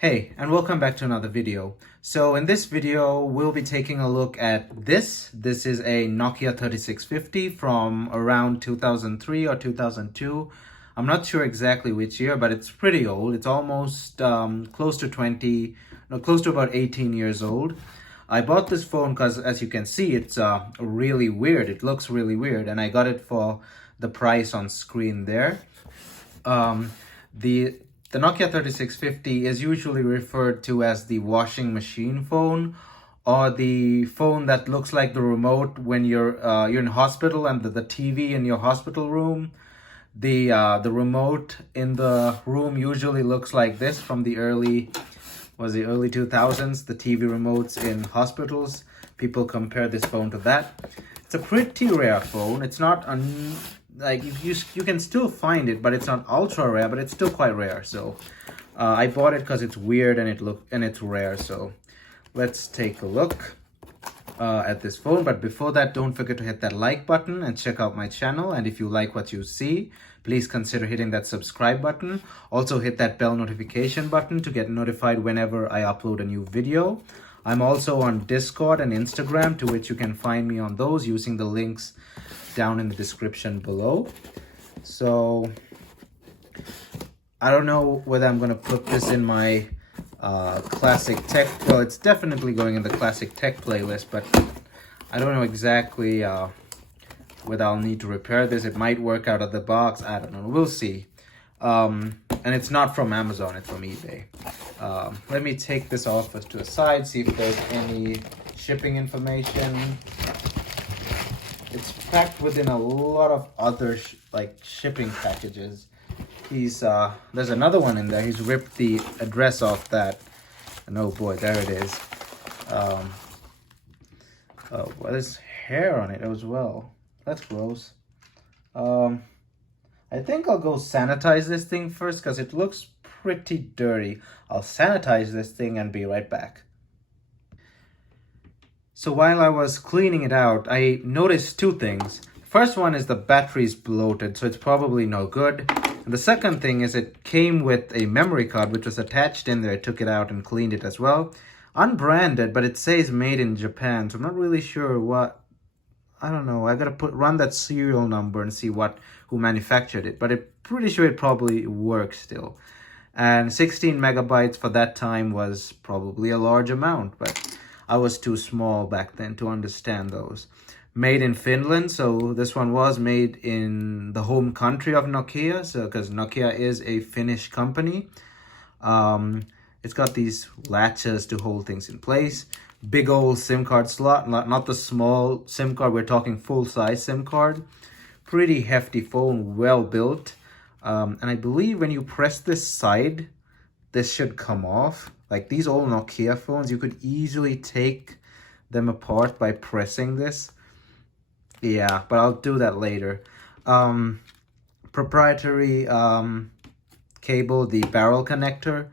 Hey, and welcome back to another video. So in this video, we'll be taking a look at this. This is a Nokia 3650 from around 2003 or 2002. I'm not sure exactly which year, but it's pretty old. It's almost close to about 18 years old. I bought this phone because, as you can see, it's really weird. It looks really weird, and I got it for the price on screen there. The Nokia 3650 is usually referred to as the washing machine phone, or the phone that looks like the remote when you're in hospital and the TV in your hospital room. The remote in the room usually looks like this from the early 2000s. The TV remotes in hospitals. People compare this phone to that. It's a pretty rare phone. It's not like you can still find it, but it's not ultra rare, but it's still quite rare. So I bought it because it's weird and it's rare. So let's take a look at this phone. But before that, don't forget to hit that like button and check out my channel. And if you like what you see, please consider hitting that subscribe button. Also hit that bell notification button to get notified whenever I upload a new video. I'm also on Discord and Instagram, to which you can find me on those using the links down in the description below. So I don't know whether I'm going to put this in my classic tech. Well, it's definitely going in the classic tech playlist, but I don't know exactly whether I'll need to repair this. It might work out of the box. I don't know. We'll see. And it's not from Amazon, it's from eBay. Let me take this off to the side, see if there's any shipping information. It's packed within a lot of other shipping packages. There's another one in there. He's ripped the address off that. And oh boy, there it is. Oh, well, there's hair on it as well. That's gross. I think I'll go sanitize this thing first because it looks pretty dirty. I'll sanitize this thing and be right back. So while I was cleaning it out, I noticed two things. First one is the battery's bloated, so it's probably no good. And the second thing is it came with a memory card, which was attached in there. I took it out and cleaned it as well. Unbranded, but it says made in Japan, so I'm not really sure what. I don't know. I gotta run that serial number and see who manufactured it. But I'm pretty sure it probably works still. And 16 megabytes for that time was probably a large amount, but I was too small back then to understand those. Made in Finland, so this one was made in the home country of Nokia, so because Nokia is a Finnish company. It's got these latches to hold things in place. Big old SIM card slot, not the small SIM card, we're talking full-size SIM card. Pretty hefty phone, well built. And I believe when you press this side, this should come off. Like these old Nokia phones, you could easily take them apart by pressing this. Yeah, but I'll do that later. Proprietary cable, the barrel connector.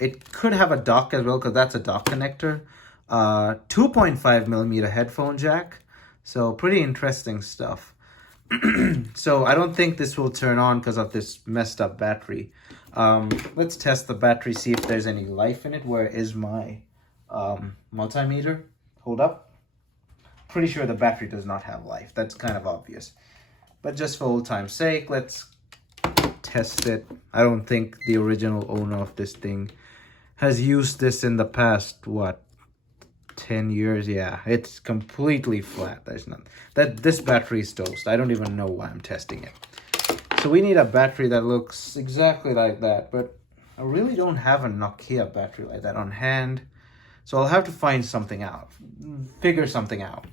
It could have a dock as well, because that's a dock connector. 2.5 millimeter headphone jack. So pretty interesting stuff. So I don't think this will turn on because of this messed up battery. Let's test the battery, see if there's any life in it. Where is my multimeter? Hold up. Pretty sure the battery does not have life. That's kind of obvious. But just for old time's sake, let's test it. I don't think the original owner of this thing has used this in the past, 10 years? Yeah, it's completely flat. There's none. This battery is toast. I don't even know why I'm testing it. So we need a battery that looks exactly like that, but I really don't have a Nokia battery like that on hand. So I'll have to find something out, figure something out.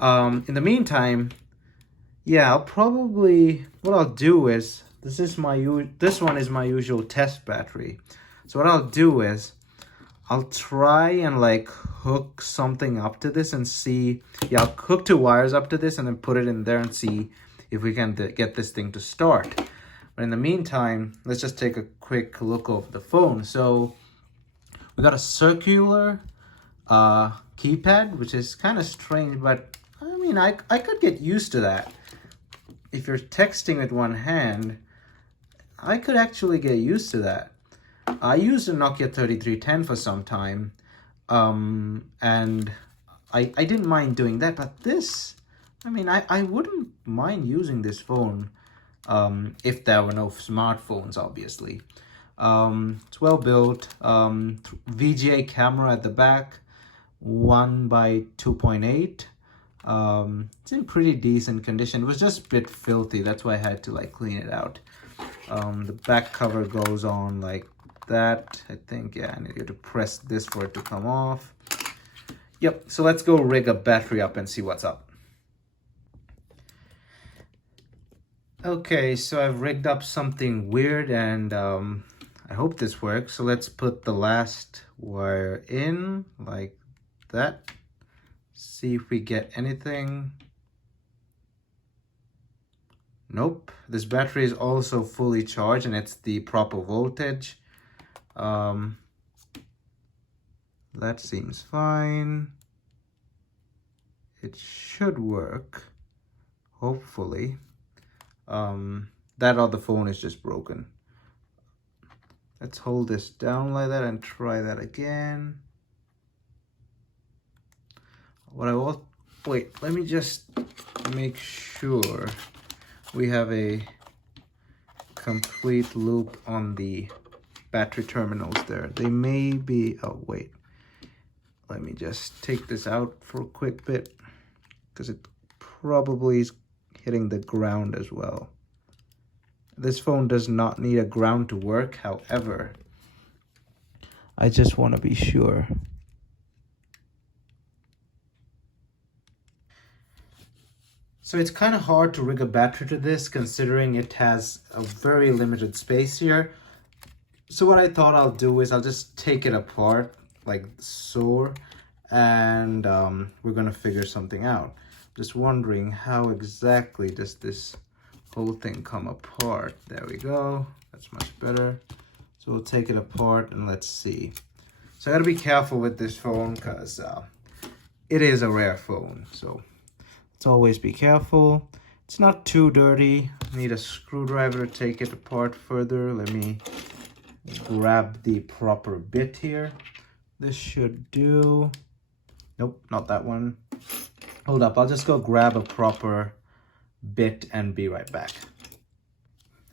In the meantime, yeah, what I'll do is, this one is my usual test battery. So what I'll do is, I'll try and hook something up to this and see. Yeah, I'll hook two wires up to this and then put it in there and see if we can get this thing to start. But in the meantime, let's just take a quick look over the phone. So we got a circular keypad, which is kind of strange, but I mean, I could get used to that. If you're texting with one hand, I could actually get used to that. I used a Nokia 3310 for some time, and I didn't mind doing that, but this, I mean, I wouldn't mind using this phone if there were no smartphones, obviously. It's well built, VGA camera at the back, 1 by 2.8. It's in pretty decent condition. It was just a bit filthy, that's why I had to like clean it out. The back cover goes on like that, I think. Yeah, I need to press this for it to come off. Yep, so let's go rig a battery up and see what's up. Okay, so I've rigged up something weird, and I hope this works. So let's put the last wire in like that. See if we get anything. Nope. This battery is also fully charged and it's the proper voltage. That seems fine. It should work, hopefully. That other phone is just broken. Let's hold this down like that and try that again. What I will, wait, let me just make sure we have a complete loop on the battery terminals there. They may be, oh wait, let me just take this out for a quick bit because it probably is hitting the ground as well. This phone does not need a ground to work, however, I just want to be sure. So it's kind of hard to rig a battery to this considering it has a very limited space here. So what I thought I'll do is I'll just take it apart like so, and we're gonna figure something out. Just wondering how exactly does this whole thing come apart. There we go, that's much better. So we'll take it apart and let's see. So I gotta be careful with this phone because it is a rare phone, so let's always be careful. It's not too dirty. I need a screwdriver to take it apart further. Let me grab the proper bit here. This should do. Nope, not that one. Hold up, I'll just go grab a proper bit and be right back.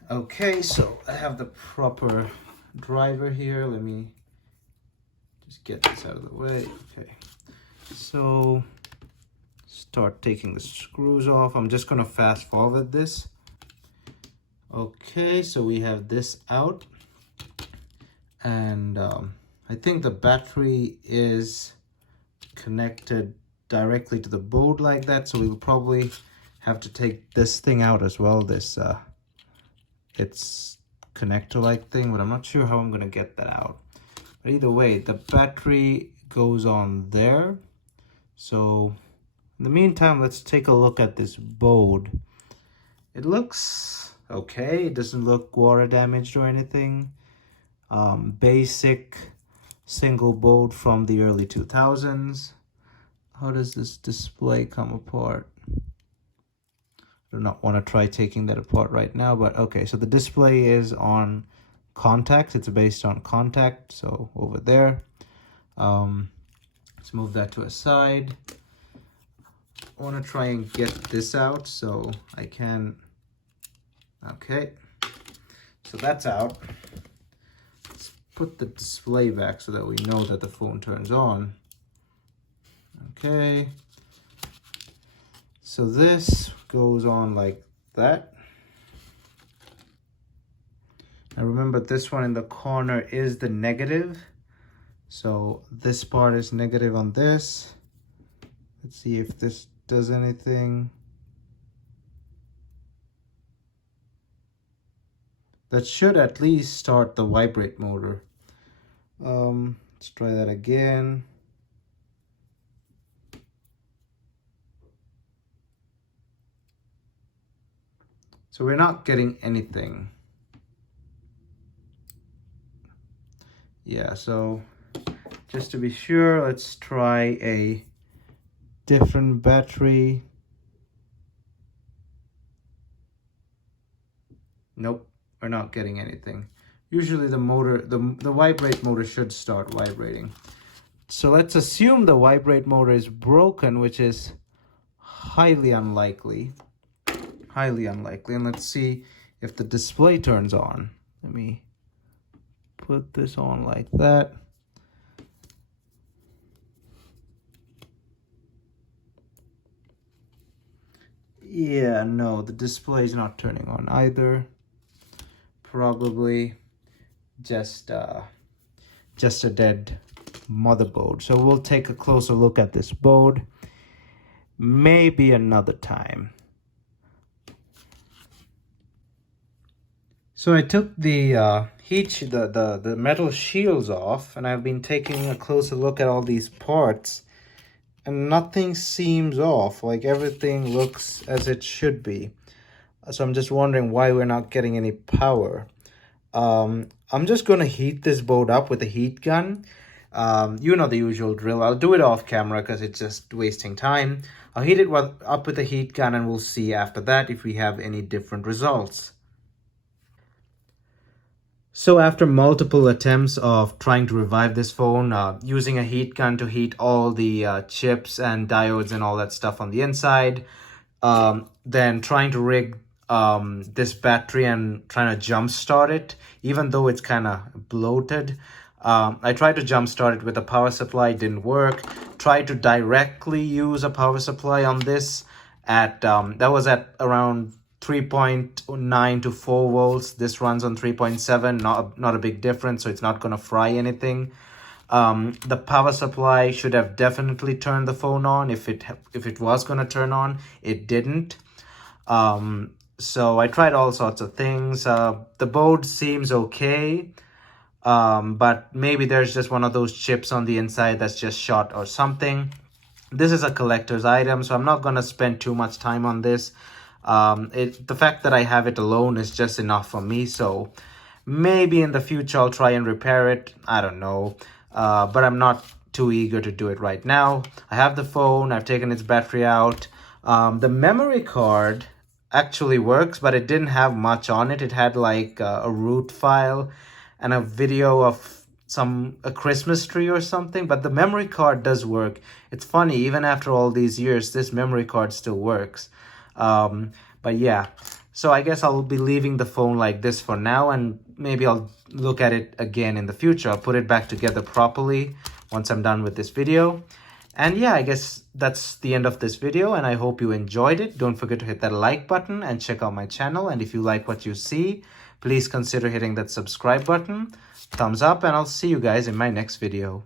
Okay, so I have the proper driver here. Let me just get this out of the way. Okay, so start taking the screws off. I'm just gonna fast forward this. Okay, so we have this out, and I think the battery is connected directly to the board like that, so we'll probably have to take this thing out as well, this it's connector like thing, but I'm not sure how I'm gonna get that out. But either way, the battery goes on there. So in the meantime, let's take a look at this board. It looks okay. It doesn't look water damaged or anything. Basic single board from the early 2000s. How does this display come apart? I do not want to try taking that apart right now, but okay, so the display is on contact. It's based on contact, so over there. Let's move that to a side. I want to try and get this out so I can. Okay, so that's out. Let's put the display back so that we know that the phone turns on. Okay, so this goes on like that. Now remember, this one in the corner is the negative, so this part is negative on this. Let's see if this does anything. That should at least start the vibrate motor. Let's try that again. So we're not getting anything. Yeah, so just to be sure, let's try a different battery. Nope, we're not getting anything. Usually the motor, the vibrate motor should start vibrating. So let's assume the vibrate motor is broken, which is highly unlikely. Highly unlikely. And let's see if the display turns on. Let me put this on like that. Yeah, no, the display is not turning on either. Probably just a dead motherboard. So we'll take a closer look at this board maybe another time. So I took the the metal shields off, and I've been taking a closer look at all these parts, and nothing seems off. Like everything looks as it should be. So I'm just wondering why we're not getting any power. I'm just gonna heat this board up with a heat gun. You know the usual drill. I'll do it off camera because it's just wasting time. I'll heat it up with a heat gun, and we'll see after that if we have any different results. So after multiple attempts of trying to revive this phone, using a heat gun to heat all the chips and diodes and all that stuff on the inside, then trying to rig this battery and trying to jumpstart it, even though it's kind of bloated. I tried to jumpstart it with a power supply, didn't work. Tried to directly use a power supply on this at, that was at around 3.9 to 4 volts. This runs on 3.7, not a big difference, so it's not going to fry anything. The power supply should have definitely turned the phone on if it was going to turn on. It didn't. So I tried all sorts of things. The board seems okay, but maybe there's just one of those chips on the inside that's just shot or something. This is a collector's item, so I'm not going to spend too much time on this. The fact that I have it alone is just enough for me, so maybe in the future I'll try and repair it. I don't know, but I'm not too eager to do it right now. I have the phone, I've taken its battery out. The memory card actually works, but it didn't have much on it. It had like a root file and a video of a Christmas tree or something, but the memory card does work. It's funny, even after all these years, this memory card still works. But yeah, so I guess I'll be leaving the phone like this for now, and maybe I'll look at it again in the future. I'll put it back together properly once I'm done with this video. And yeah, I guess that's the end of this video, and I hope you enjoyed it. Don't forget to hit that like button and check out my channel. And if you like what you see, please consider hitting that subscribe button. Thumbs up, and I'll see you guys in my next video.